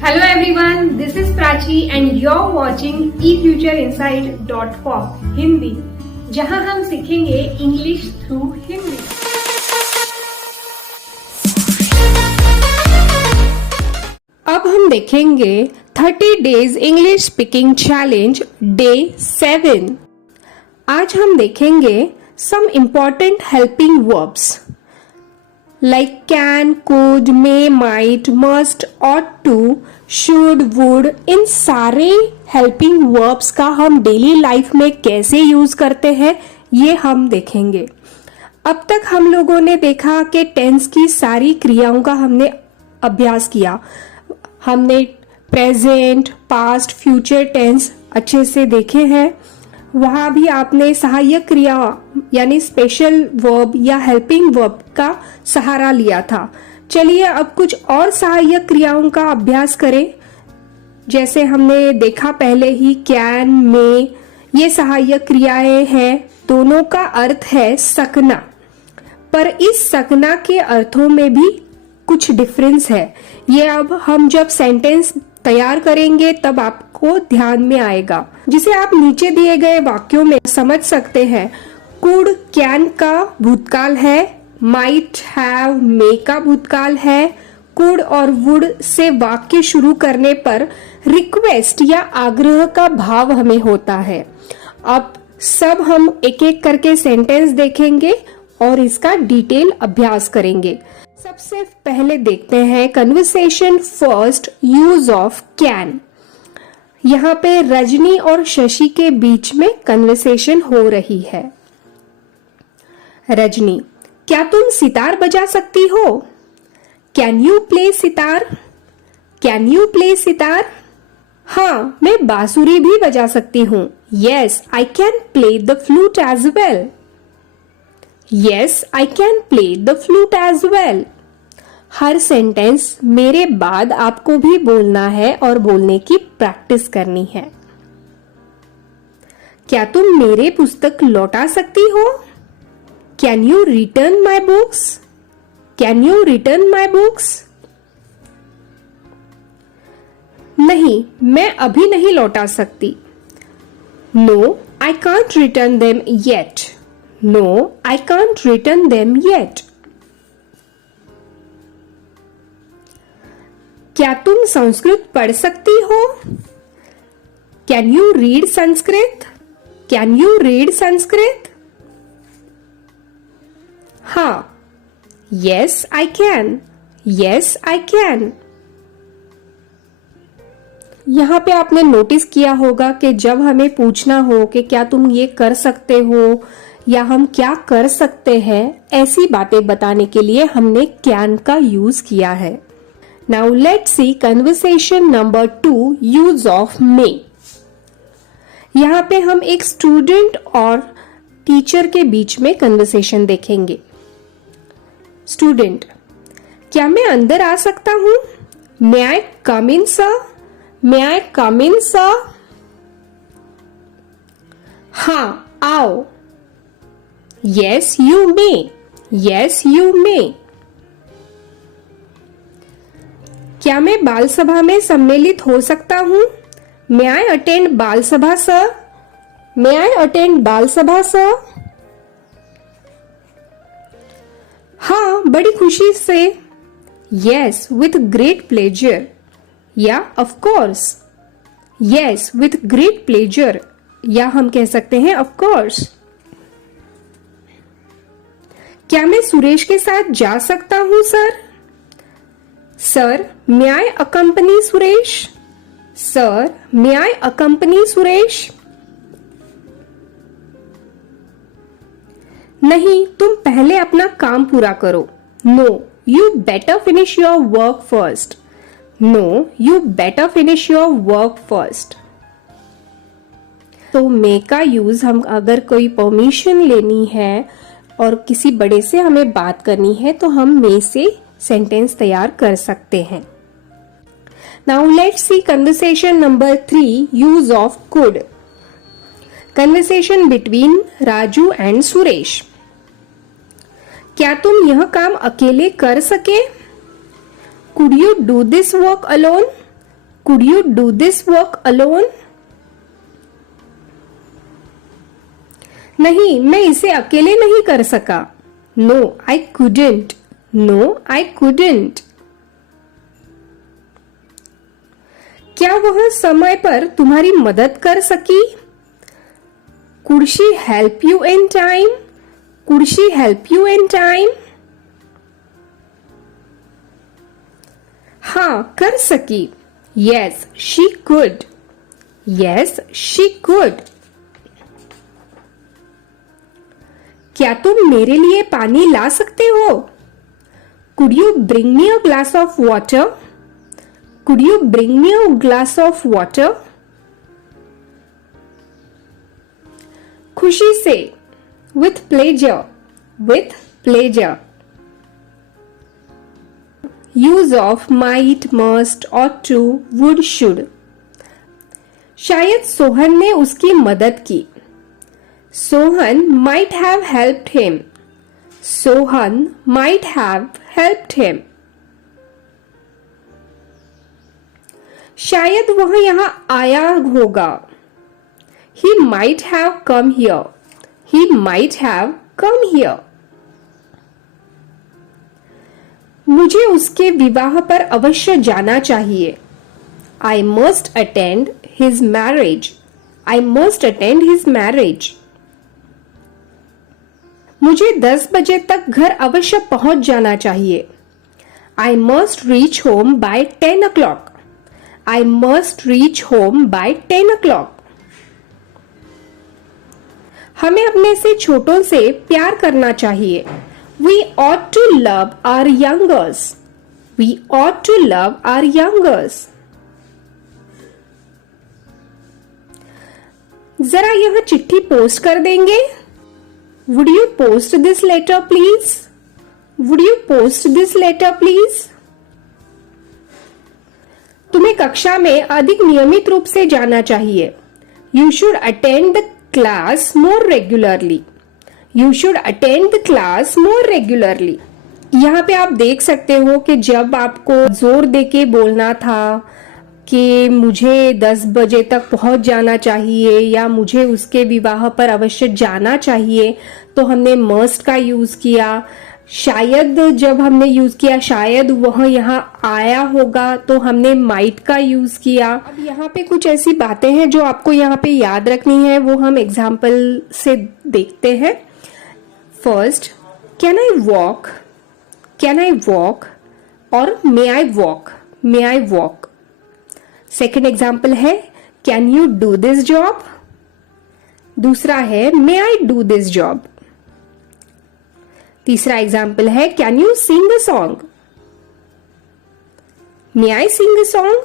Hello everyone, this is Prachi and you're watching efutureinsight.com Hindi, जहां हम सीखेंगे इंग्लिश थ्रू हिंदी। अब हम देखेंगे 30 days English speaking challenge day 7। आज हम देखेंगे some important helping verbs like can, could, may, might, must, ought to, should, would। इन सारे हेल्पिंग वर्ब्स का हम डेली लाइफ में कैसे यूज करते हैं ये हम देखेंगे। अब तक हम लोगों ने देखा कि टेंस की सारी क्रियाओं का हमने अभ्यास किया। हमने प्रेजेंट, पास्ट, फ्यूचर टेंस अच्छे से देखे हैं। वहां भी आपने सहायक क्रिया यानी स्पेशल वर्ब या हेल्पिंग वर्ब का सहारा लिया था। चलिए अब कुछ और सहायक क्रियाओं का अभ्यास करें। जैसे हमने देखा पहले ही कैन, मे, ये सहायक क्रियाएं हैं। दोनों का अर्थ है सकना, पर इस सकना के अर्थों में भी कुछ डिफरेंस है। ये अब हम जब सेंटेंस तैयार करेंगे तब आपको ध्यान में आएगा, जिसे आप नीचे दिए गए वाक्यों में समझ सकते हैं। कुड कैन का भूतकाल है, माइट हैव मे का भूतकाल है। कुड और वुड से वाक्य शुरू करने पर रिक्वेस्ट या आग्रह का भाव हमें होता है। अब सब हम एक एक करके सेंटेंस देखेंगे और इसका डिटेल अभ्यास करेंगे। सबसे पहले देखते हैं conversation first, use of can. यहाँ पे रजनी और शशि के बीच में कन्वर्सेशन हो रही है। रजनी, क्या तुम सितार बजा सकती हो? Can you play sitar? Can you play sitar? हाँ, मैं बांसुरी भी बजा सकती हूँ। Yes, I can play the flute as well. Yes, I can play the flute as well. हर सेंटेंस मेरे बाद आपको भी बोलना है और बोलने की प्रैक्टिस करनी है। क्या तुम मेरे पुस्तक लौटा सकती हो? Can you return my books? Can you return my books? नहीं, मैं अभी नहीं लौटा सकती। No, I can't return them yet. No, I can't return them yet. क्या तुम संस्कृत पढ़ सकती हो? Can you read Sanskrit? Can you read Sanskrit? हाँ, yes I can. Yes I can. यहां पे आपने नोटिस किया होगा कि जब हमें पूछना हो कि क्या तुम ये कर सकते हो या हम क्या कर सकते हैं, ऐसी बातें बताने के लिए हमने कैन का यूज किया है। Now let's see conversation number 2, use of may। यहाँ पे हम एक स्टूडेंट और टीचर के बीच में कन्वर्सेशन देखेंगे। स्टूडेंट, क्या मैं अंदर आ सकता हूँ? May I come in, sir? May I come in, sir? हाँ, आओ। Yes, you may. Yes, you may। क्या मैं बाल सभा में सम्मिलित हो सकता हूँ? May I attend बाल सभा सर? May I attend बाल सभा सर? हाँ, बड़ी खुशी से। Yes, with great pleasure। या of course। Yes, with great pleasure। या हम कह सकते हैं of course। क्या मैं सुरेश के साथ जा सकता हूँ sir? Sir, may I accompany Suresh? Sir, may I accompany Suresh? नहीं, तुम पहले अपना काम पूरा करो। No, you better finish your work first। No, you better finish your work first। तो may का यूज हम अगर कोई परमिशन लेनी है और किसी बड़े से हमें बात करनी है तो हम may से सेंटेंस तैयार कर सकते हैं। Now let's see conversation number 3, use of could. Conversation between Raju and Suresh. क्या तुम यह काम अकेले कर सके? Could you do this work alone? Could you do this work alone? नहीं, मैं इसे अकेले नहीं कर सका. No, I couldn't. No, I couldn't. क्या वह समय पर तुम्हारी मदद कर सकी? Could she help you in time? Could she help you in time? हाँ, कर सकी. Yes, she could. Yes, she could. क्या तुम मेरे लिए पानी ला सकते हो? Could you bring me a glass of water? Could you bring me a glass of water? खुशी से. With pleasure. With pleasure. Use of might, must, ought to, would, should. शायद सोहन ने उसकी मदद की. Sohan might have helped him. Sohan might have helped him. शायद वह यहाँ आया होगा. He might have come here. He might have come here. मुझे उसके विवाह पर अवश्य जाना चाहिए. I must attend his marriage. I must attend his marriage. मुझे 10 बजे तक घर अवश्य पहुंच जाना चाहिए. I must reach home by 10 o'clock. I must reach home by 10 o'clock. हमें अपने से छोटों से प्यार करना चाहिए. We ought to love our youngers. We ought to love our youngers. जरा यह चिट्ठी पोस्ट कर देंगे? Would you post this letter please? Would you post this letter please? तुम्हें कक्षा में अधिक नियमित रूप से जाना चाहिए. You should attend the class more regularly. You should attend the class more regularly. यहाँ पे आप देख सकते हो कि जब आपको जोर देके बोलना था कि मुझे 10 बजे तक पहुंच जाना चाहिए या मुझे उसके विवाह पर अवश्य जाना चाहिए, तो हमने मस्ट का यूज किया. शायद जब हमने यूज किया शायद वह यहाँ आया होगा, तो हमने माइट का यूज किया. अब यहाँ पे कुछ ऐसी बातें हैं जो आपको यहाँ पे याद रखनी है, वो हम एग्जाम्पल से देखते हैं. First, can I walk? Can I walk? और may I walk? May I walk? Second example है can you do this job? दूसरा है may I do this job? तीसरा एग्जाम्पल है can you sing a song? May I sing a song?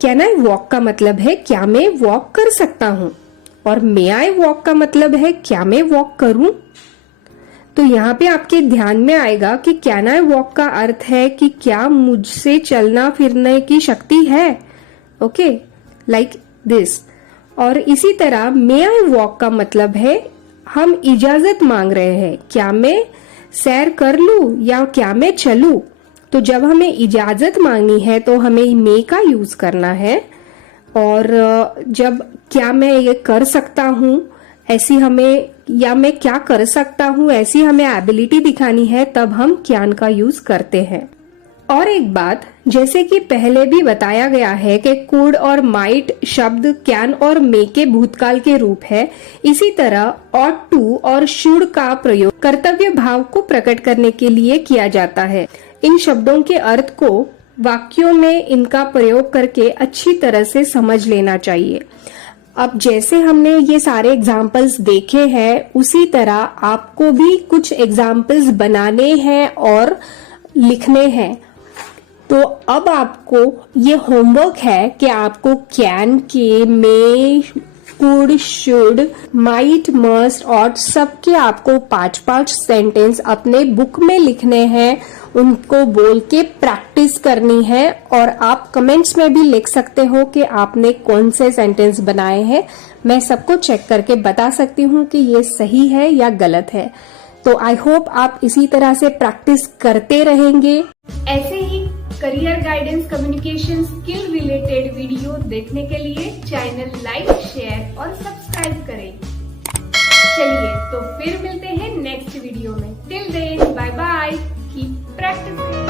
Can I walk का मतलब है क्या मैं वॉक कर सकता हूं, और मे आई वॉक का मतलब है क्या मैं वॉक करूं. तो यहाँ पे आपके ध्यान में आएगा कि कैन आई वॉक का अर्थ है कि क्या मुझसे चलना फिरने की शक्ति है. Okay, like this. और इसी तरह मे आई वॉक का मतलब है हम इजाजत मांग रहे हैं, क्या मैं सैर कर लूं या क्या मैं चलूं. तो जब हमें इजाजत मांगनी है तो हमें मे का यूज करना है, और जब क्या मैं ये कर सकता हूं ऐसी हमें, या मैं क्या कर सकता हूं ऐसी हमें एबिलिटी दिखानी है, तब हम कैन का यूज करते हैं. और एक बात, जैसे कि पहले भी बताया गया है कि कुड और माइट शब्द कैन और मे के भूतकाल के रूप है, इसी तरह ऑट टू और शुड का प्रयोग कर्तव्य भाव को प्रकट करने के लिए किया जाता है. इन शब्दों के अर्थ को वाक्यों में इनका प्रयोग करके अच्छी तरह से समझ लेना चाहिए. अब जैसे हमने ये सारे एग्जाम्पल्स देखे हैं, उसी तरह आपको भी कुछ एग्जाम्पल्स बनाने हैं और लिखने हैं. तो अब आपको ये होमवर्क है कि आपको कैन के, may, could, should, might, must, ought सबके आपको 5-5 सेंटेंस अपने बुक में लिखने हैं, उनको बोल के प्रैक्टिस करनी है. और आप कमेंट्स में भी लिख सकते हो कि आपने कौन से सेंटेंस बनाए हैं. मैं सबको चेक करके बता सकती हूँ कि ये सही है या गलत है. तो आई होप आप इसी तरह से प्रैक्टिस करते रहेंगे. ऐसे ही career guidance communication skill related video देखने के लिए चैनल लाइक, शेयर और सब्सक्राइब करें। चलिए तो फिर मिलते हैं नेक्स्ट वीडियो में। Till then bye bye, keep practising.